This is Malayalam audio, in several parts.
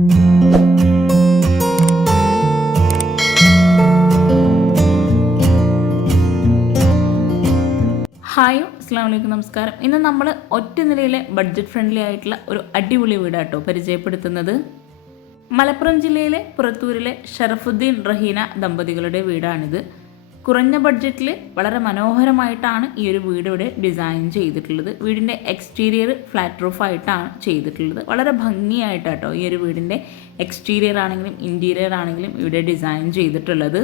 ഹായ് അസ്സാം നമസ്കാരം. ഇന്ന് നമ്മൾ ഒറ്റ നിലയിലെ ബഡ്ജറ്റ് ഫ്രണ്ട്ലി ആയിട്ടുള്ള ഒരു അടിപൊളി വീടാട്ടോ പരിചയപ്പെടുത്തുന്നത്. മലപ്പുറം ജില്ലയിലെ പുറത്തൂരിലെ ഷറഫുദ്ദീൻ റഹീന ദമ്പതികളുടെ വീടാണിത്. കുറഞ്ഞ ബഡ്ജറ്റിൽ വളരെ മനോഹരമായിട്ടാണ് ഈ ഒരു വീട് ഇവിടെ ഡിസൈൻ ചെയ്തിട്ടുള്ളത്. വീടിന്റെ എക്സ്റ്റീരിയർ ഫ്ലാറ്റ് റൂഫ് ആയിട്ടാണ് ചെയ്തിട്ടുള്ളത്. വളരെ ഭംഗിയായിട്ടാട്ടോ ഈ ഒരു വീടിന്റെ എക്സ്റ്റീരിയർ ആണെങ്കിലും ഇന്റീരിയർ ആണെങ്കിലും ഇവിടെ ഡിസൈൻ ചെയ്തിട്ടുള്ളത്.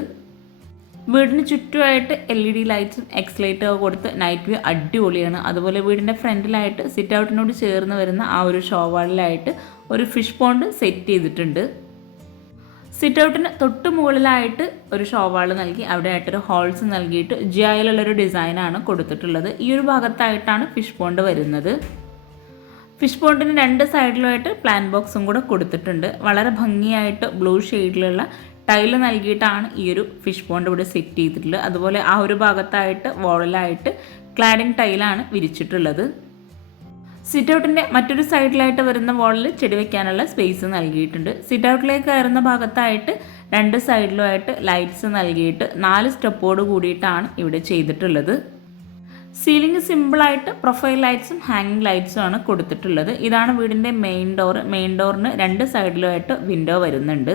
വീടിന് ചുറ്റുമായിട്ട് എൽ ഇ ഡി ലൈറ്റ്സും എക്സ് ലൈറ്റൊക്കെ കൊടുത്ത് നൈറ്റ് വ്യൂ അടിപൊളിയാണ്. അതുപോലെ വീടിന്റെ ഫ്രണ്ടിലായിട്ട് സിറ്റ് ഔട്ടിനോട് ചേർന്ന് വരുന്ന ആ ഒരു ഷോവാളിലായിട്ട് ഒരു ഫിഷ് പോണ്ട് സെറ്റ് ചെയ്തിട്ടുണ്ട്. സിറ്റ് ഔട്ടിന് തൊട്ട് മുകളിലായിട്ട് ഒരു ഷോവാൾ നൽകി അവിടെ ആയിട്ടൊരു ഹോൾസ് നൽകിയിട്ട് ജിയായിലുള്ളൊരു ഡിസൈനാണ് കൊടുത്തിട്ടുള്ളത്. ഈ ഒരു ഭാഗത്തായിട്ടാണ് ഫിഷ് പോണ്ട് വരുന്നത്. ഫിഷ് പോണ്ടിന് രണ്ട് സൈഡിലുമായിട്ട് പ്ലാൻ ബോക്സും കൂടെ കൊടുത്തിട്ടുണ്ട്. വളരെ ഭംഗിയായിട്ട് ബ്ലൂ ഷെയ്ഡിലുള്ള ടൈൽ നൽകിയിട്ടാണ് ഈ ഒരു ഫിഷ് പോണ്ട് ഇവിടെ സെറ്റ് ചെയ്തിട്ടുള്ളത്. അതുപോലെ ആ ഒരു ഭാഗത്തായിട്ട് വോളിലായിട്ട് ക്ലാഡിംഗ് ടൈലാണ് വിരിച്ചിട്ടുള്ളത്. സിറ്റ് ഔട്ടിന്റെ മറ്റൊരു സൈഡിലായിട്ട് വരുന്ന വാളിൽ ചെടി വെക്കാനുള്ള സ്പേസ് നൽകിയിട്ടുണ്ട്. സിറ്റ് ഔട്ടിലേക്ക് കയറുന്ന ഭാഗത്തായിട്ട് രണ്ട് സൈഡിലുമായിട്ട് ലൈറ്റ്സ് നൽകിയിട്ട് നാല് സ്റ്റെപ്പോട് കൂടിയിട്ടാണ് ഇവിടെ ചെയ്തിട്ടുള്ളത്. സീലിംഗ് സിമ്പിളായിട്ട് പ്രൊഫൈൽ ലൈറ്റ്സും ഹാങ്ങിങ് ലൈറ്റ്സും ആണ് കൊടുത്തിട്ടുള്ളത്. ഇതാണ് വീടിന്റെ മെയിൻ ഡോർ മെയിൻ ഡോറിന് രണ്ട് സൈഡിലുമായിട്ട് വിൻഡോ വരുന്നുണ്ട്.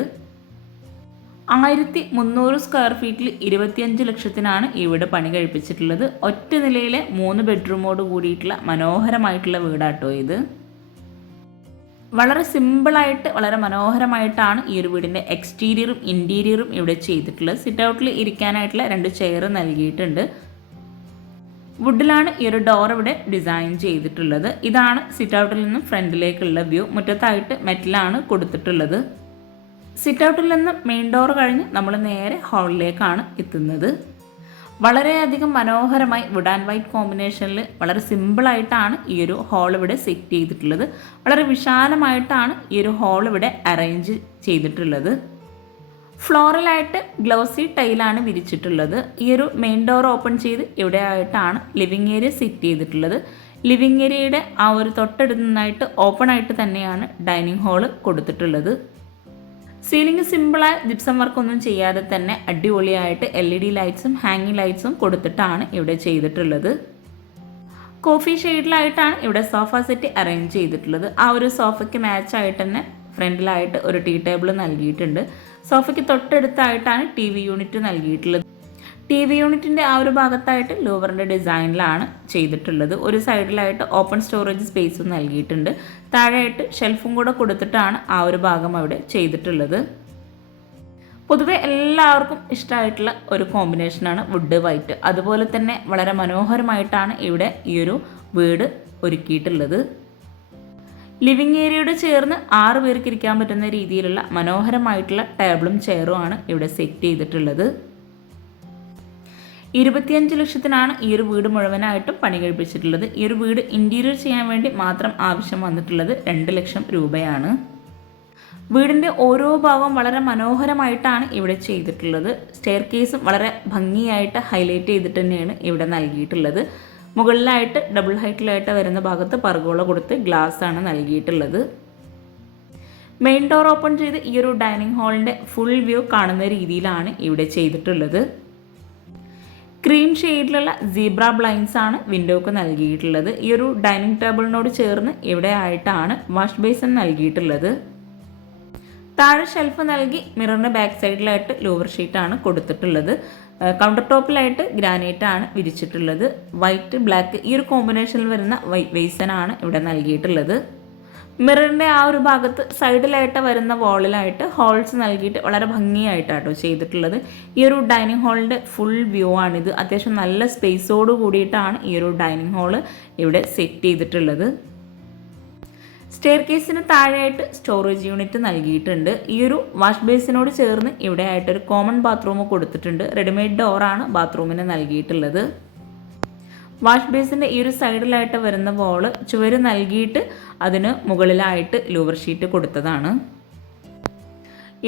ആയിരത്തി മുന്നൂറ് സ്ക്വയർ ഫീറ്റിൽ ഇരുപത്തിയഞ്ച് ലക്ഷത്തിനാണ് ഇവിടെ പണി കഴിപ്പിച്ചിട്ടുള്ളത്. ഒറ്റ നിലയിലെ മൂന്ന് ബെഡ്റൂമോട് കൂടിയിട്ടുള്ള മനോഹരമായിട്ടുള്ള വീടാട്ടോ ഇത്. വളരെ സിമ്പിളായിട്ട് വളരെ മനോഹരമായിട്ടാണ് ഈ ഒരു വീടിന്റെ എക്സ്റ്റീരിയറും ഇന്റീരിയറും ഇവിടെ ചെയ്തിട്ടുള്ളത്. സിറ്റ് ഔട്ടിൽ ഇരിക്കാനായിട്ടുള്ള രണ്ട് ചെയർ നൽകിയിട്ടുണ്ട്. വുഡിലാണ് ഈ ഒരു ഡോർ ഇവിടെ ഡിസൈൻ ചെയ്തിട്ടുള്ളത്. ഇതാണ് സിറ്റ് ഔട്ടിൽ നിന്നും ഫ്രണ്ടിലേക്കുള്ള വ്യൂ മുറ്റത്തായിട്ട് മെറ്റലാണ് കൊടുത്തിട്ടുള്ളത്. സിറ്റ് ഔട്ടിൽ നിന്ന് മെയിൻ ഡോർ കഴിഞ്ഞ് നമ്മൾ നേരെ ഹാളിലേക്കാണ് എത്തുന്നത്. വളരെയധികം മനോഹരമായി വുഡ് ആൻഡ് വൈറ്റ് കോമ്പിനേഷനിൽ വളരെ സിമ്പിളായിട്ടാണ് ഈ ഒരു ഹാൾ ഇവിടെ സെറ്റ് ചെയ്തിട്ടുള്ളത്. വളരെ വിശാലമായിട്ടാണ് ഈ ഒരു ഹാൾ ഇവിടെ അറേഞ്ച് ചെയ്തിട്ടുള്ളത്. ഫ്ലോറലായിട്ട് ഗ്ലൗസി ടൈലാണ് വിരിച്ചിട്ടുള്ളത്. ഈ ഒരു മെയിൻ ഡോർ ഓപ്പൺ ചെയ്ത് ഇവിടെ ആയിട്ടാണ് ലിവിങ് ഏരിയ സെറ്റ് ചെയ്തിട്ടുള്ളത്. ലിവിങ് ഏരിയയുടെ ആ ഒരു തൊട്ടടുത്തുനിന്നായിട്ട് ഓപ്പൺ ആയിട്ട് തന്നെയാണ് ഡൈനിങ് ഹാൾ കൊടുത്തിട്ടുള്ളത്. സീലിംഗ് സിമ്പിളായ ജിപ്സം വർക്ക് ഒന്നും ചെയ്യാതെ തന്നെ അടിപൊളിയായിട്ട് എൽ ഇ ഡി ലൈറ്റ്സും ഹാങ്ങിങ് ലൈറ്റ്സും കൊടുത്തിട്ടാണ് ഇവിടെ ചെയ്തിട്ടുള്ളത്. കോഫി ഷെയ്ഡിലായിട്ടാണ് ഇവിടെ സോഫ സെറ്റ് അറേഞ്ച് ചെയ്തിട്ടുള്ളത്. ആ ഒരു സോഫയ്ക്ക് മാച്ച് ആയിട്ട് തന്നെ ഫ്രണ്ടിലായിട്ട് ഒരു ടീ ടേബിൾ നൽകിയിട്ടുണ്ട്. സോഫയ്ക്ക് തൊട്ടടുത്തായിട്ടാണ് ടി വി യൂണിറ്റ് നൽകിയിട്ടുള്ളത്. ടി വി യൂണിറ്റിന്റെ ആ ഒരു ഭാഗത്തായിട്ട് ലൂവറിന്റെ ഡിസൈനിലാണ് ചെയ്തിട്ടുള്ളത്. ഒരു സൈഡിലായിട്ട് ഓപ്പൺ സ്റ്റോറേജ് സ്പേസും നൽകിയിട്ടുണ്ട്. താഴെയായിട്ട് ഷെൽഫും കൂടെ കൊടുത്തിട്ടാണ് ആ ഒരു ഭാഗം അവിടെ ചെയ്തിട്ടുള്ളത്. പൊതുവെ എല്ലാവർക്കും ഇഷ്ടമായിട്ടുള്ള ഒരു കോമ്പിനേഷനാണ് വുഡ് വൈറ്റ് അതുപോലെ തന്നെ വളരെ മനോഹരമായിട്ടാണ് ഇവിടെ ഈ ഒരു വീട് ഒരുക്കിയിട്ടുള്ളത്. ലിവിങ് ഏരിയയോട് ചേർന്ന് ആറ് പേർക്ക് ഇരിക്കാൻ പറ്റുന്ന രീതിയിലുള്ള മനോഹരമായിട്ടുള്ള ടേബിളും ചെയറും ആണ് ഇവിടെ സെറ്റ് ചെയ്തിട്ടുള്ളത്. ഇരുപത്തിയഞ്ച് ലക്ഷത്തിനാണ് ഈ ഒരു വീട് മുഴുവനായിട്ടും പണി കഴിപ്പിച്ചിട്ടുള്ളത്. ഈ ഒരു വീട് ഇന്റീരിയർ ചെയ്യാൻ വേണ്ടി മാത്രം ആവശ്യം വന്നിട്ടുള്ളത് രണ്ട് ലക്ഷം രൂപയാണ്. വീടിന്റെ ഓരോ ഭാഗവും വളരെ മനോഹരമായിട്ടാണ് ഇവിടെ ചെയ്തിട്ടുള്ളത്. സ്റ്റെയർ കേസും വളരെ ഭംഗിയായിട്ട് ഹൈലൈറ്റ് ചെയ്തിട്ട് തന്നെയാണ് ഇവിടെ നൽകിയിട്ടുള്ളത്. മുകളിലായിട്ട് ഡബിൾ ഹൈറ്റിലായിട്ട് വരുന്ന ഭാഗത്ത് പർഗോള കൊടുത്ത് ഗ്ലാസ് ആണ് നൽകിയിട്ടുള്ളത്. മെയിൻ ഡോർ ഓപ്പൺ ചെയ്ത് ഈ ഒരു ഡൈനിങ് ഹാളിന്റെ ഫുൾ വ്യൂ കാണുന്ന രീതിയിലാണ് ഇവിടെ ചെയ്തിട്ടുള്ളത്. ക്രീം ഷെയ്ഡിലുള്ള സീബ്ര ബ്ലൈൻസ് ആണ് വിൻഡോക്ക് നൽകിയിട്ടുള്ളത്. ഈ ഒരു ഡൈനിങ് ടേബിളിനോട് ചേർന്ന് ഇവിടെ ആയിട്ടാണ് വാഷ് ബേസൺ നൽകിയിട്ടുള്ളത്. താഴെ ഷെൽഫ് നൽകി മിററിന്റെ ബാക്ക് സൈഡിലായിട്ട് ലോവർ ഷീറ്റാണ് കൊടുത്തിട്ടുള്ളത്. കൗണ്ടർ ടോപ്പിലായിട്ട് ഗ്രാനൈറ്റ് ആണ് വിരിച്ചിട്ടുള്ളത്. വൈറ്റ് ബ്ലാക്ക് ഈ ഒരു കോമ്പിനേഷനിൽ വരുന്ന വൈ വെയ്സനാണ് ഇവിടെ നൽകിയിട്ടുള്ളത്. മിററിന്റെ ആ ഒരു ഭാഗത്ത് സൈഡിലായിട്ട് വരുന്ന വാളിലായിട്ട് ഹോൾസ് നൽകിയിട്ട് വളരെ ഭംഗിയായിട്ടാട്ടോ ചെയ്തിട്ടുള്ളത്. ഈ ഒരു ഡൈനിങ് ഹാളിന്റെ ഫുൾ വ്യൂ ആണിത്. അത്യാവശ്യം നല്ല സ്പേസോട് കൂടിയിട്ടാണ് ഈ ഒരു ഡൈനിങ് ഹാൾ ഇവിടെ സെറ്റ് ചെയ്തിട്ടുള്ളത്. സ്റ്റെയർ കേസിന് താഴെയായിട്ട് സ്റ്റോറേജ് യൂണിറ്റ് നൽകിയിട്ടുണ്ട്. ഈ ഒരു വാഷ് ബേസിനോട് ചേർന്ന് ഇവിടെ ആയിട്ടൊരു കോമൺ ബാത്റൂം കൊടുത്തിട്ടുണ്ട്. റെഡിമെയ്ഡ് ഡോറാണ് ബാത്റൂമിന് നൽകിയിട്ടുള്ളത്. വാഷ് ബേസിന്റെ ഈ ഒരു സൈഡിലായിട്ട് വരുന്ന വോൾ ചുവര് നൽകിയിട്ട് അതിന് മുകളിലായിട്ട് ലൂവർ ഷീറ്റ് കൊടുത്തതാണ്.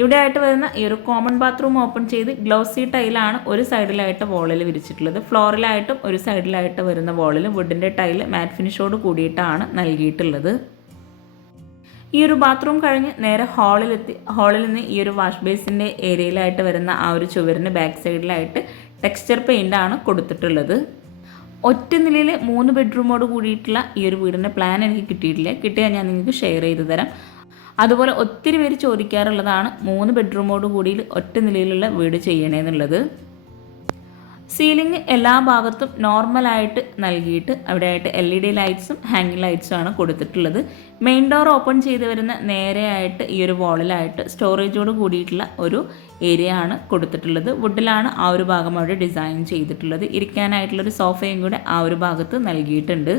ഇവിടെ ആയിട്ട് വരുന്ന ഈ ഒരു കോമൺ ബാത്റൂം ഓപ്പൺ ചെയ്ത് ഗ്ലൗസി ടൈലാണ് ഒരു സൈഡിലായിട്ട് വോളിൽ വിരിച്ചിട്ടുള്ളത്. ഫ്ലോറിലായിട്ടും ഒരു സൈഡിലായിട്ട് വരുന്ന വോളിൽ വുഡിന്റെ ടൈൽ മാറ്റ് ഫിനിഷോട് കൂടിയിട്ടാണ് നൽകിയിട്ടുള്ളത്. ഈ ഒരു ബാത്റൂം കഴിഞ്ഞ് നേരെ ഹാളിലെത്തി ഹാളിൽ നിന്ന് ഈ ഒരു വാഷ് ബേസിന്റെ ഏരിയയിലായിട്ട് വരുന്ന ആ ഒരു ചുവരിന്റെ ബാക്ക് സൈഡിലായിട്ട് ടെക്സ്ചർ പെയിന്റ് ആണ് കൊടുത്തിട്ടുള്ളത്. ഒറ്റ നിലയിൽ മൂന്ന് ബെഡ്റൂമോട് കൂടിയിട്ടുള്ള ഈ ഒരു വീടിന്റെ പ്ലാൻ എനിക്ക് കിട്ടിയിട്ടില്ല. കിട്ടിയാൽ ഞാൻ നിങ്ങൾക്ക് ഷെയർ ചെയ്ത് തരാം. അതുപോലെ ഒത്തിരി പേര് ചോദിക്കാറുള്ളതാണ് മൂന്ന് ബെഡ്റൂമോട് കൂടി ഒറ്റ നിലയിലുള്ള വീട് ചെയ്യണേന്നുള്ളത്. സീലിംഗ് എല്ലാ ഭാഗത്തും നോർമലായിട്ട് നൽകിയിട്ട് അവിടെയായിട്ട് എൽ ഇ ഡി ലൈറ്റ്സും ഹാങ്ങിങ് ലൈറ്റ്സും ആണ് കൊടുത്തിട്ടുള്ളത്. മെയിൻ ഡോർ ഓപ്പൺ ചെയ്ത് വരുന്ന നേരെയായിട്ട് ഈ ഒരു വാളിലായിട്ട് സ്റ്റോറേജോട് കൂടിയിട്ടുള്ള ഒരു ഏരിയ ആണ് കൊടുത്തിട്ടുള്ളത്. വുഡിലാണ് ആ ഒരു ഭാഗം അവിടെ ഡിസൈൻ ചെയ്തിട്ടുള്ളത്. ഇരിക്കാനായിട്ടുള്ളൊരു സോഫയും കൂടെ ആ ഒരു ഭാഗത്ത് നൽകിയിട്ടുണ്ട്.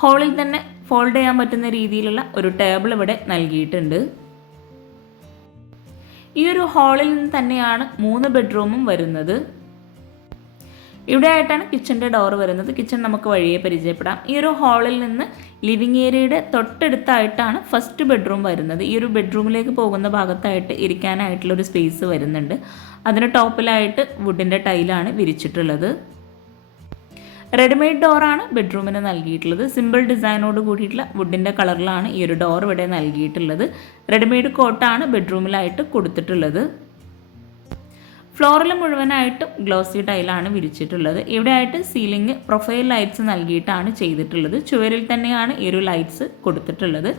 ഹോളിൽ തന്നെ ഫോൾഡ് ചെയ്യാൻ പറ്റുന്ന രീതിയിലുള്ള ഒരു ടേബിൾ ഇവിടെ നൽകിയിട്ടുണ്ട്. ഈ ഒരു ഹാളിൽ നിന്ന് തന്നെയാണ് മൂന്ന് ബെഡ്റൂമും വരുന്നത്. ഇവിടെ ആയിട്ടാണ് കിച്ചന്റെ ഡോർ വരുന്നത്. കിച്ചൺ നമുക്ക് വഴിയെ പരിചയപ്പെടാം. ഈ ഒരു ഹാളിൽ നിന്ന് ലിവിങ് ഏരിയയുടെ തൊട്ടടുത്തായിട്ടാണ് ഫസ്റ്റ് ബെഡ്റൂം വരുന്നത്. ഈ ഒരു ബെഡ്റൂമിലേക്ക് പോകുന്ന ഭാഗത്തായിട്ട് ഇരിക്കാനായിട്ടുള്ള ഒരു സ്പേസ് വരുന്നുണ്ട്. അതിന് ടോപ്പിലായിട്ട് വുഡിന്റെ ടൈലാണ് വിരിച്ചിട്ടുള്ളത്. റെഡിമെയ്ഡ് ഡോറാണ് ബെഡ്റൂമിന് നൽകിയിട്ടുള്ളത്. സിമ്പിൾ ഡിസൈനോട് കൂടിയിട്ടുള്ള വുഡിന്റെ കളറിലാണ് ഈ ഒരു ഡോർ ഇവിടെ നൽകിയിട്ടുള്ളത്. റെഡിമെയ്ഡ് കോട്ടാണ് ബെഡ്റൂമിലായിട്ട് കൊടുത്തിട്ടുള്ളത്. ഫ്ലോറിൽ മുഴുവനായിട്ടും ഗ്ലോസി ടൈലാണ് വിരിച്ചിട്ടുള്ളത്. ഇവിടെ ആയിട്ട് സീലിംഗ് പ്രൊഫൈൽ ലൈറ്റ്സ് നൽകിയിട്ടാണ് ചെയ്തിട്ടുള്ളത്. ചുവരിൽ തന്നെയാണ് ഈ ഒരു ലൈറ്റ്സ് കൊടുത്തിട്ടുള്ളത്.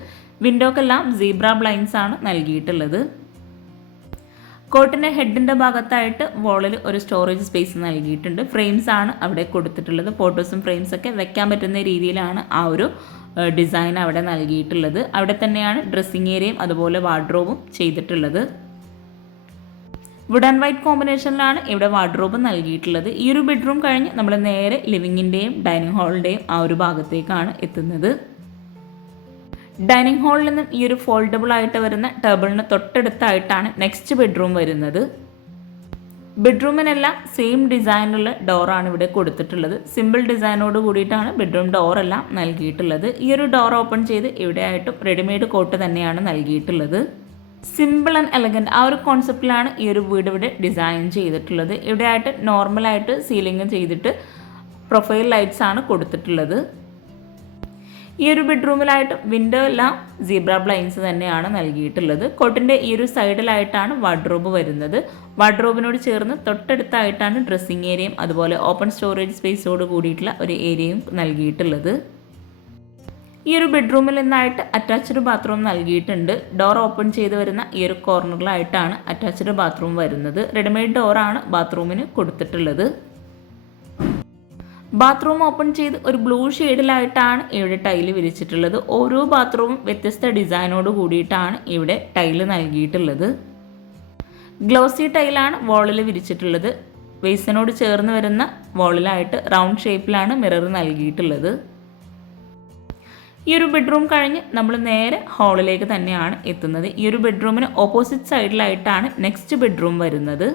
വിൻഡോക്കെല്ലാം സീബ്ര ബ്ലൈൻസ് ആണ് നൽകിയിട്ടുള്ളത്. കോട്ടിന്റെ ഹെഡിന്റെ ഭാഗത്തായിട്ട് വോളിൽ ഒരു സ്റ്റോറേജ് സ്പേസ് നൽകിയിട്ടുണ്ട്. ഫ്രെയിംസ് ആണ് അവിടെ കൊടുത്തിട്ടുള്ളത്. ഫോട്ടോസും ഫ്രെയിംസൊക്കെ വെക്കാൻ പറ്റുന്ന രീതിയിലാണ് ആ ഒരു ഡിസൈൻ അവിടെ നൽകിയിട്ടുള്ളത്. അവിടെ തന്നെയാണ് ഡ്രസ്സിങ് ഏരിയയും അതുപോലെ വാർഡ്രോബും ചെയ്തിട്ടുള്ളത്. വുഡ് ആൻഡ് വൈറ്റ് കോമ്പിനേഷനിലാണ് ഇവിടെ വാർഡ്രോബ് നൽകിയിട്ടുള്ളത്. ഈ ഒരു ബെഡ്റൂം കഴിഞ്ഞ് നമ്മൾ നേരെ ലിവിങ്ങിന്റെയും ഡൈനിങ് ഹാളിന്റെയും ആ ഒരു ഭാഗത്തേക്കാണ് എത്തുന്നത്. ഡൈനിങ് ഹാളിൽ നിന്നും ഈ ഒരു ഫോൾഡബിൾ ആയിട്ട് വരുന്ന ടേബിളിന് തൊട്ടടുത്തായിട്ടാണ് നെക്സ്റ്റ് ബെഡ്റൂം വരുന്നത്. ബെഡ്റൂമിനെല്ലാം സെയിം ഡിസൈനുള്ള ഡോറാണ് ഇവിടെ കൊടുത്തിട്ടുള്ളത്. സിമ്പിൾ ഡിസൈനോട് കൂടിയിട്ടാണ് ബെഡ്റൂം ഡോറെല്ലാം നൽകിയിട്ടുള്ളത്. ഈ ഒരു ഡോർ ഓപ്പൺ ചെയ്ത് ഇവിടെയായിട്ടും റെഡിമെയ്ഡ് കോട്ട് തന്നെയാണ് നൽകിയിട്ടുള്ളത്. സിമ്പിൾ ആൻഡ് എലഗന്റ് ആ ഒരു കോൺസെപ്റ്റിലാണ് ഈ ഒരു വീട് ഇവിടെ ഡിസൈൻ ചെയ്തിട്ടുള്ളത്. ഇവിടെയായിട്ട് നോർമലായിട്ട് സീലിംഗ് ചെയ്തിട്ട് പ്രൊഫൈൽ ലൈറ്റ്സ് ആണ് കൊടുത്തിട്ടുള്ളത്. ഈ ഒരു ബെഡ്റൂമിലായിട്ട് വിൻഡോ എല്ലാം സീബ്ര ബ്ലൈൻസ് തന്നെയാണ് നൽകിയിട്ടുള്ളത്. കോട്ടിന്റെ ഈ ഒരു സൈഡിലായിട്ടാണ് വാർഡ്രോബ് വരുന്നത്. വാർഡ്രോബിനോട് ചേർന്ന് തൊട്ടടുത്തായിട്ടാണ് ഡ്രസ്സിങ് ഏരിയയും അതുപോലെ ഓപ്പൺ സ്റ്റോറേജ് സ്പേസോട് കൂടിയിട്ടുള്ള ഒരു ഏരിയയും നൽകിയിട്ടുള്ളത്. ഈ ഒരു ബെഡ്റൂമിൽ നിന്നായിട്ട് അറ്റാച്ച്ഡ് ബാത്റൂം നൽകിയിട്ടുണ്ട്. ഡോർ ഓപ്പൺ ചെയ്ത് വരുന്ന ഈ ഒരു കോർണറിലായിട്ടാണ് അറ്റാച്ച്ഡ് ബാത്റൂം വരുന്നത്. റെഡിമെയ്ഡ് ഡോറാണ് ബാത്റൂമിന് കൊടുത്തിട്ടുള്ളത്. ബാത്റൂം ഓപ്പൺ ചെയ്ത് ഒരു ബ്ലൂ ഷെയ്ഡിലായിട്ടാണ് ഇവിടെ ടൈൽ വിരിച്ചിട്ടുള്ളത്. ഓരോ ബാത്റൂമും വ്യത്യസ്ത ഡിസൈനോട് കൂടിയിട്ടാണ് ഇവിടെ ടൈൽ നൽകിയിട്ടുള്ളത്. ഗ്ലോസി ടൈലാണ് വോളിൽ വിരിച്ചിട്ടുള്ളത്. വേസിനോട് ചേർന്ന് വരുന്ന വോളിലായിട്ട് റൗണ്ട് ഷേപ്പിലാണ് മിറർ നൽകിയിട്ടുള്ളത്. ഈ ഒരു ബെഡ്റൂം കഴിഞ്ഞ് നമ്മൾ നേരെ ഹാളിലേക്ക് തന്നെയാണ് എത്തുന്നത്. ഈ ഒരു ബെഡ്റൂമിന് ഓപ്പോസിറ്റ് സൈഡിലായിട്ടാണ് നെക്സ്റ്റ് ബെഡ്റൂം വരുന്നത്.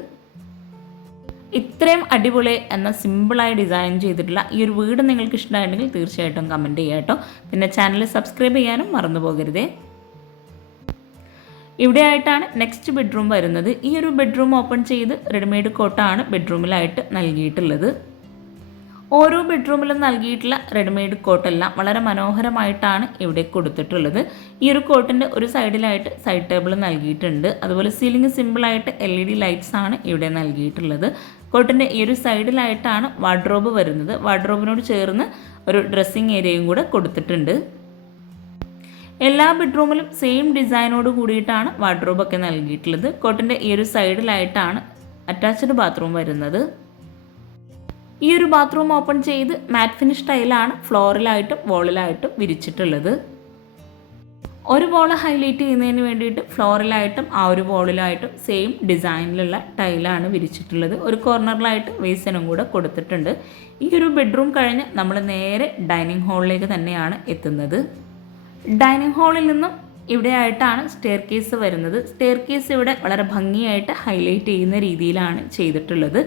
ഇത്രയും അടിപൊളി എന്ന സിമ്പിളായി ഡിസൈൻ ചെയ്തിട്ടുള്ള ഈ ഒരു വീട് നിങ്ങൾക്ക് ഇഷ്ടമായിട്ടുണ്ടെങ്കിൽ തീർച്ചയായിട്ടും കമന്റ് ചെയ്യുക കേട്ടോ. പിന്നെ ചാനൽ സബ്സ്ക്രൈബ് ചെയ്യാനും മറന്നു പോകരുതേ. ഇവിടെയായിട്ടാണ് നെക്സ്റ്റ് ബെഡ്റൂം വരുന്നത്. ഈ ഒരു ബെഡ്റൂം ഓപ്പൺ ചെയ്ത് റെഡിമെയ്ഡ് കോട്ടാണ് ബെഡ്റൂമിലായിട്ട് നൽകിയിട്ടുള്ളത്. ഓരോ ബെഡ്റൂമിലും നൽകിയിട്ടുള്ള റെഡിമെയ്ഡ് കോട്ടെല്ലാം വളരെ മനോഹരമായിട്ടാണ് ഇവിടെ കൊടുത്തിട്ടുള്ളത്. ഈ ഒരു കോട്ടിന്റെ ഒരു സൈഡിലായിട്ട് സൈഡ് ടേബിൾ നൽകിയിട്ടുണ്ട്. അതുപോലെ സീലിംഗ് സിമ്പിളായിട്ട് എൽ ഇ ഡി ലൈറ്റ്സ് ആണ് ഇവിടെ നൽകിയിട്ടുള്ളത്. കോട്ടിന്റെ ഈ ഒരു സൈഡിലായിട്ടാണ് വാർഡ്രോബ് വരുന്നത്. വാർഡ്രോബിനോട് ചേർന്ന് ഒരു ഡ്രസ്സിങ് ഏരിയയും കൂടെ കൊടുത്തിട്ടുണ്ട്. എല്ലാ ബെഡ്റൂമിലും സെയിം ഡിസൈനോട് കൂടിയിട്ടാണ് വാർഡ്രോബൊക്കെ നൽകിയിട്ടുള്ളത്. കോട്ടിന്റെ ഈ ഒരു സൈഡിലായിട്ടാണ് അറ്റാച്ച്ഡ് ബാത്റൂം വരുന്നത്. ഈ ഒരു ബാത്റൂം ഓപ്പൺ ചെയ്ത് മാറ്റ് ഫിനിഷ് ടൈലാണ് ഫ്ലോറിലായിട്ടും വോളിലായിട്ടും വിരിച്ചിട്ടുള്ളത്. ഒരു വോൾ ഹൈലൈറ്റ് ചെയ്യുന്നതിന് വേണ്ടിയിട്ട് ഫ്ലോറിലായിട്ടും ആ ഒരു വോളിലായിട്ടും സെയിം ഡിസൈനിലുള്ള ടൈലാണ് വിരിച്ചിട്ടുള്ളത്. ഒരു കോർണറിലായിട്ട് വേസനും കൂടെ കൊടുത്തിട്ടുണ്ട്. ഈ ഒരു ബെഡ്റൂം കഴിഞ്ഞ് നമ്മൾ നേരെ ഡൈനിങ് ഹാളിലേക്ക് തന്നെയാണ് എത്തുന്നത്. ഡൈനിങ് ഹാളിൽ നിന്നും ഇവിടെയായിട്ടാണ് സ്റ്റെയർ കേസ് വരുന്നത്. സ്റ്റെയർ കേസ് ഇവിടെ വളരെ ഭംഗിയായിട്ട് ഹൈലൈറ്റ് ചെയ്യുന്ന രീതിയിലാണ് ചെയ്തിട്ടുള്ളത്.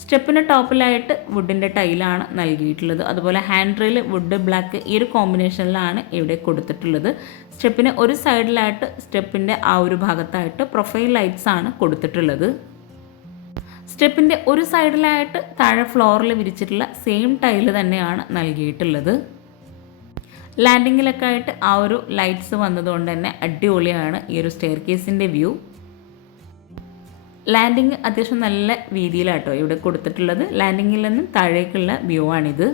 സ്റ്റെപ്പിന് ടോപ്പിലായിട്ട് വുഡിന്റെ ടൈലാണ് നൽകിയിട്ടുള്ളത്. അതുപോലെ ഹാൻഡ് റെയിൽ വുഡ് ബ്ലാക്ക് ഈ ഒരു കോമ്പിനേഷനിലാണ് ഇവിടെ കൊടുത്തിട്ടുള്ളത്. സ്റ്റെപ്പിന് ഒരു സൈഡിലായിട്ട് സ്റ്റെപ്പിന്റെ ആ ഒരു ഭാഗത്തായിട്ട് പ്രൊഫൈൽ ലൈറ്റ്സ് ആണ് കൊടുത്തിട്ടുള്ളത്. സ്റ്റെപ്പിന്റെ ഒരു സൈഡിലായിട്ട് താഴെ ഫ്ലോറിൽ വിരിച്ചിട്ടുള്ള സെയിം ടൈൽ തന്നെയാണ് നൽകിയിട്ടുള്ളത്. ലാൻഡിങ്ങിലൊക്കെ ആയിട്ട് ആ ഒരു ലൈറ്റ്സ് വന്നതുകൊണ്ട് തന്നെ അടിപൊളിയാണ് ഈ ഒരു സ്റ്റെയർ കേസിന്റെ വ്യൂ. ലാൻഡിങ് അത്യാവശ്യം നല്ല വീതിയിലാട്ടോ ഇവിടെ കൊടുത്തിട്ടുള്ളത്. ലാൻഡിങ്ങിൽ നിന്നും താഴേക്കുള്ള വ്യൂ ആണിത്.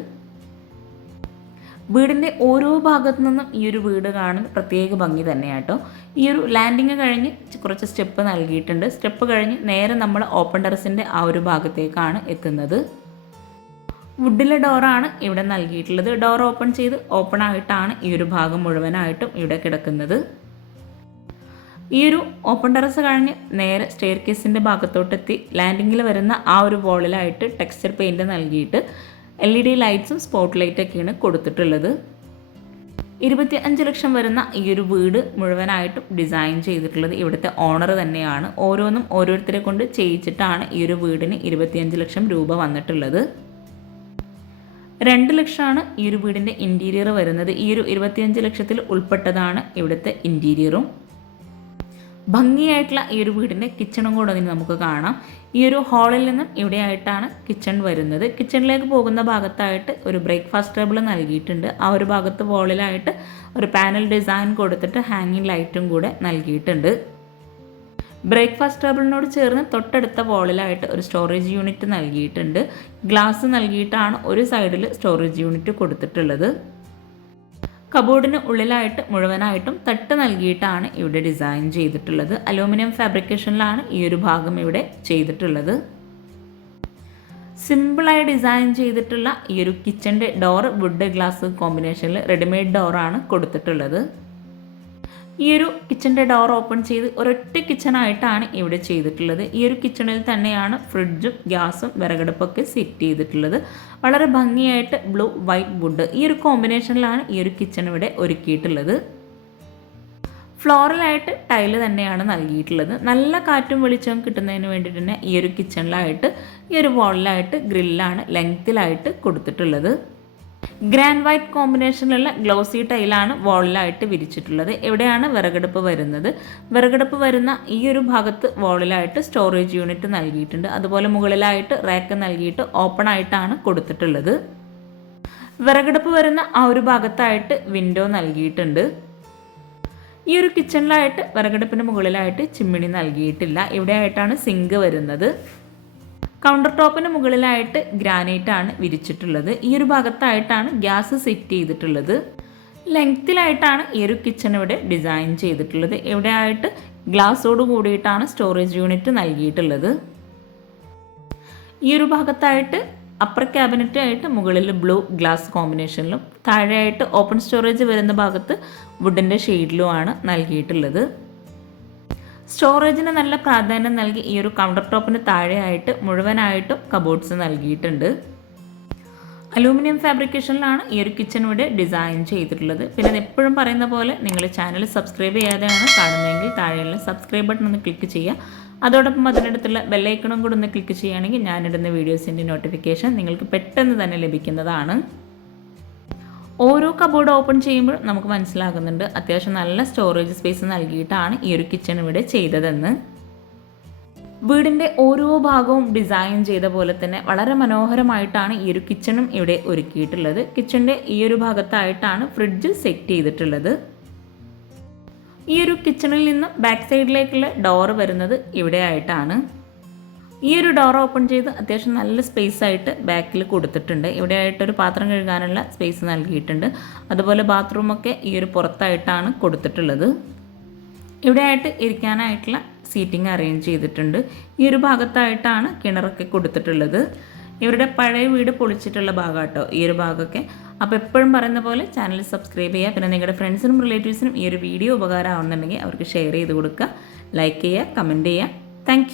വീടിന്റെ ഓരോ ഭാഗത്തു നിന്നും ഈ ഒരു വീട് കാണുന്ന പ്രത്യേക ഭംഗി തന്നെയാട്ടോ. ഈ ഒരു ലാൻഡിങ് കഴിഞ്ഞ് കുറച്ച് സ്റ്റെപ്പ് നൽകിയിട്ടുണ്ട്. സ്റ്റെപ്പ് കഴിഞ്ഞ് നേരെ നമ്മൾ ഓപ്പൺ ടെറസിന്റെ ആ ഒരു ഭാഗത്തേക്കാണ് എത്തുന്നത്. വുഡിലെ ഡോറാണ് ഇവിടെ നൽകിയിട്ടുള്ളത്. ഡോർ ഓപ്പൺ ചെയ്ത് ഓപ്പൺ ആയിട്ടാണ് ഈ ഒരു ഭാഗം മുഴുവനായിട്ടും ഇവിടെ കിടക്കുന്നത്. ഈ ഒരു ഓപ്പൺ ടെറസ് കഴിഞ്ഞ് നേരെ സ്റ്റെയർ കേസിന്റെ ഭാഗത്തോട്ടെത്തി ലാൻഡിങ്ങിൽ വരുന്ന ആ ഒരു വോളിലായിട്ട് ടെക്സ്ചർ പെയിന്റ് നൽകിയിട്ട് എൽ ഇ ഡി ലൈറ്റ്സും സ്പോട്ട് ലൈറ്റൊക്കെയാണ് കൊടുത്തിട്ടുള്ളത്. ഇരുപത്തി അഞ്ച് ലക്ഷം വരുന്ന ഈ ഒരു വീട് മുഴുവനായിട്ടും ഡിസൈൻ ചെയ്തിട്ടുള്ളത് ഇവിടുത്തെ ഓണർ തന്നെയാണ്. ഓരോന്നും ഓരോരുത്തരെ കൊണ്ട് ചെയ്യിച്ചിട്ടാണ് ഈ ഒരു വീടിന് ഇരുപത്തിയഞ്ച് ലക്ഷം രൂപ വന്നിട്ടുള്ളത്. രണ്ട് ലക്ഷമാണ് ഈ ഒരു വീടിന്റെ ഇന്റീരിയർ വരുന്നത്. ഈ ഒരു ഇരുപത്തിയഞ്ച് ലക്ഷത്തിൽ ഉൾപ്പെട്ടതാണ് ഇവിടുത്തെ ഇന്റീരിയറും ഭംഗിയായിട്ടുള്ള ഈ ഒരു വീടിന്റെ കിച്ചണും കൂടെ അതിന് നമുക്ക് കാണാം. ഈ ഒരു ഹാളിൽ നിന്നും ഇവിടെയായിട്ടാണ് കിച്ചൺ വരുന്നത്. കിച്ചണിലേക്ക് പോകുന്ന ഭാഗത്തായിട്ട് ഒരു ബ്രേക്ക്ഫാസ്റ്റ് ടേബിൾ നൽകിയിട്ടുണ്ട്. ആ ഒരു ഭാഗത്ത് വോളിലായിട്ട് ഒരു പാനൽ ഡിസൈൻ കൊടുത്തിട്ട് ഹാങ്ങിങ് ലൈറ്റും കൂടെ നൽകിയിട്ടുണ്ട്. ബ്രേക്ക്ഫാസ്റ്റ് ടേബിളിനോട് ചേർന്ന് തൊട്ടടുത്ത വോളിലായിട്ട് ഒരു സ്റ്റോറേജ് യൂണിറ്റ് നൽകിയിട്ടുണ്ട്. ഗ്ലാസ് നൽകിയിട്ടാണ് ഒരു സൈഡിൽ സ്റ്റോറേജ് യൂണിറ്റ് കൊടുത്തിട്ടുള്ളത്. കബോർഡിന് ഉള്ളിലായിട്ട് മുഴുവനായിട്ടും തട്ട് നൽകിയിട്ടാണ് ഇവിടെ ഡിസൈൻ ചെയ്തിട്ടുള്ളത്. അലൂമിനിയം ഫാബ്രിക്കേഷനിലാണ് ഈ ഒരു ഭാഗം ഇവിടെ ചെയ്തിട്ടുള്ളത്. സിമ്പിളായി ഡിസൈൻ ചെയ്തിട്ടുള്ള ഈ ഒരു കിച്ചന്റെ ഡോർ വുഡ് ഗ്ലാസ് കോമ്പിനേഷനിൽ റെഡിമെയ്ഡ് ഡോറാണ് കൊടുത്തിട്ടുള്ളത്. ഈ ഒരു കിച്ചന്റെ ഡോർ ഓപ്പൺ ചെയ്ത് ഒരൊറ്റ കിച്ചണായിട്ടാണ് ഇവിടെ ചെയ്തിട്ടുള്ളത്. ഈ ഒരു കിച്ചണിൽ തന്നെയാണ് ഫ്രിഡ്ജും ഗ്യാസും വിറകടുപ്പൊക്കെ സെറ്റ് ചെയ്തിട്ടുള്ളത്. വളരെ ഭംഗിയായിട്ട് ബ്ലൂ വൈറ്റ് വുഡ് ഈ ഒരു കോമ്പിനേഷനിലാണ് ഈ ഒരു കിച്ചൺ ഇവിടെ ഒരുക്കിയിട്ടുള്ളത്. ഫ്ലോറലായിട്ട് ടൈൽ തന്നെയാണ് നൽകിയിട്ടുള്ളത്. നല്ല കാറ്റും വെളിച്ചവും കിട്ടുന്നതിന് വേണ്ടിയിട്ട് തന്നെ ഈ ഒരു കിച്ചണിലായിട്ട് ഈ ഒരു വാളിലായിട്ട് ഗ്രില്ലാണ് ലെങ്ത്തിലായിട്ട് കൊടുത്തിട്ടുള്ളത്. ഗ്രാൻഡ് വൈറ്റ് കോമ്പിനേഷനിലുള്ള ഗ്ലോസി ടൈലാണ് വോളിലായിട്ട് വിരിച്ചിട്ടുള്ളത്. എവിടെയാണ് വിറകടുപ്പ് വരുന്നത്? വിറകടുപ്പ് വരുന്ന ഈ ഒരു ഭാഗത്ത് വോളിലായിട്ട് സ്റ്റോറേജ് യൂണിറ്റ് നൽകിയിട്ടുണ്ട്. അതുപോലെ മുകളിലായിട്ട് റാക്ക് നൽകിയിട്ട് ഓപ്പൺ ആയിട്ടാണ് കൊടുത്തിട്ടുള്ളത്. വിറകടുപ്പ് വരുന്ന ആ ഒരു ഭാഗത്തായിട്ട് വിൻഡോ നൽകിയിട്ടുണ്ട്. ഈ ഒരു കിച്ചണിലായിട്ട് വിറകടുപ്പിന് മുകളിലായിട്ട് ചിമ്മിണി നൽകിയിട്ടില്ല. ഇവിടെയായിട്ടാണ് സിങ്ക് വരുന്നത്. കൗണ്ടർ ടോപ്പിന് മുകളിലായിട്ട് ഗ്രാനൈറ്റ് ആണ് വിരിച്ചിട്ടുള്ളത്. ഈ ഒരു ഭാഗത്തായിട്ടാണ് ഗ്യാസ് സെറ്റ് ചെയ്തിട്ടുള്ളത്. ലെങ്ത്തിലായിട്ടാണ് ഈ ഒരു കിച്ചൺ ഇവിടെ ഡിസൈൻ ചെയ്തിട്ടുള്ളത്. എവിടെ ആയിട്ട് ഗ്ലാസ്സോട് കൂടിയിട്ടാണ് സ്റ്റോറേജ് യൂണിറ്റ് നൽകിയിട്ടുള്ളത്. ഈ ഒരു ഭാഗത്തായിട്ട് അപ്പർ ക്യാബിനറ്റ് ആയിട്ട് മുകളിൽ ബ്ലൂ ഗ്ലാസ് കോമ്പിനേഷനിലും താഴെയായിട്ട് ഓപ്പൺ സ്റ്റോറേജ് വരുന്ന ഭാഗത്ത് വുഡിന്റെ ഷെയ്ഡിലുമാണ് നൽകിയിട്ടുള്ളത്. സ്റ്റോറേജിന് നല്ല പ്രാധാന്യം നൽകി ഈ ഒരു കൗണ്ടർ ടോപ്പിന് താഴെയായിട്ട് മുഴുവനായിട്ടും കബോർഡ്സ് നൽകിയിട്ടുണ്ട്. അലൂമിനിയം ഫാബ്രിക്കേഷനിലാണ് ഈ ഒരു കിച്ചൺ ഇവിടെ ഡിസൈൻ ചെയ്തിട്ടുള്ളത്. പിന്നെ എപ്പോഴും പറയുന്ന പോലെ നിങ്ങൾ ചാനൽ സബ്സ്ക്രൈബ് ചെയ്യാതെയാണ് കാണുന്നതെങ്കിൽ താഴെയുള്ള സബ്സ്ക്രൈബ് ബട്ടൺ ഒന്ന് ക്ലിക്ക് ചെയ്യുക. അതോടൊപ്പം അതിനടുത്തുള്ള ബെല്ലൈക്കണും കൂടെ ഒന്ന് ക്ലിക്ക് ചെയ്യുകയാണെങ്കിൽ ഞാനിടുന്ന വീഡിയോസിന്റെ നോട്ടിഫിക്കേഷൻ നിങ്ങൾക്ക് പെട്ടെന്ന് തന്നെ ലഭിക്കുന്നതാണ്. ഓരോ കബോർഡ് ഓപ്പൺ ചെയ്യുമ്പോൾ നമുക്ക് മനസ്സിലാകുന്നുണ്ട് അത്യാവശ്യം നല്ല സ്റ്റോറേജ് സ്പേസ് നൽകിയിട്ടാണ് ഈ ഒരു കിച്ചൺ ഇവിടെ ചെയ്തതെന്ന്. വീടിന്റെ ഓരോ ഭാഗവും ഡിസൈൻ ചെയ്ത പോലെ തന്നെ വളരെ മനോഹരമായിട്ടാണ് ഈ ഒരു കിച്ചണും ഇവിടെ ഒരുക്കിയിട്ടുള്ളത്. കിച്ചണിന്റെ ഈ ഒരു ഭാഗത്തായിട്ടാണ് ഫ്രിഡ്ജ് സെറ്റ് ചെയ്തിട്ടുള്ളത്. ഈ ഒരു കിച്ചണിൽ നിന്നും ബാക്ക് സൈഡിലേക്കുള്ള ഡോർ വരുന്നത് ഇവിടെ ആയിട്ടാണ്. ഈ ഒരു ഡോർ ഓപ്പൺ ചെയ്ത് അത്യാവശ്യം നല്ല സ്പേസ് ആയിട്ട് ബാക്കിൽ കൊടുത്തിട്ടുണ്ട്. ഇവിടെ ആയിട്ടൊരു പാത്രം കഴുകാനുള്ള സ്പേസ് നൽകിയിട്ടുണ്ട്. അതുപോലെ ബാത്റൂമൊക്കെ ഈ ഒരു പുറത്തായിട്ടാണ് കൊടുത്തിട്ടുള്ളത്. ഇവിടെ ആയിട്ട് ഇരിക്കാനായിട്ടുള്ള സീറ്റിംഗ് അറേഞ്ച് ചെയ്തിട്ടുണ്ട്. ഈ ഒരു ഭാഗത്തായിട്ടാണ് കിണറൊക്കെ കൊടുത്തിട്ടുള്ളത്. ഇവരുടെ പഴയ വീട് പൊളിച്ചിട്ടുള്ള ഭാഗം കേട്ടോ ഈ ഒരു ഭാഗമൊക്കെ. അപ്പോൾ എപ്പോഴും പറയുന്ന പോലെ ചാനൽ സബ്സ്ക്രൈബ് ചെയ്യുക. പിന്നെ നിങ്ങളുടെ ഫ്രണ്ട്സിനും റിലേറ്റീവ്സിനും ഈ ഒരു വീഡിയോ ഉപകാരമാവുന്നുണ്ടെങ്കിൽ അവർക്ക് ഷെയർ ചെയ്ത് കൊടുക്കുക. ലൈക്ക് ചെയ്യുക കമന്റ് ചെയ്യുക. താങ്ക്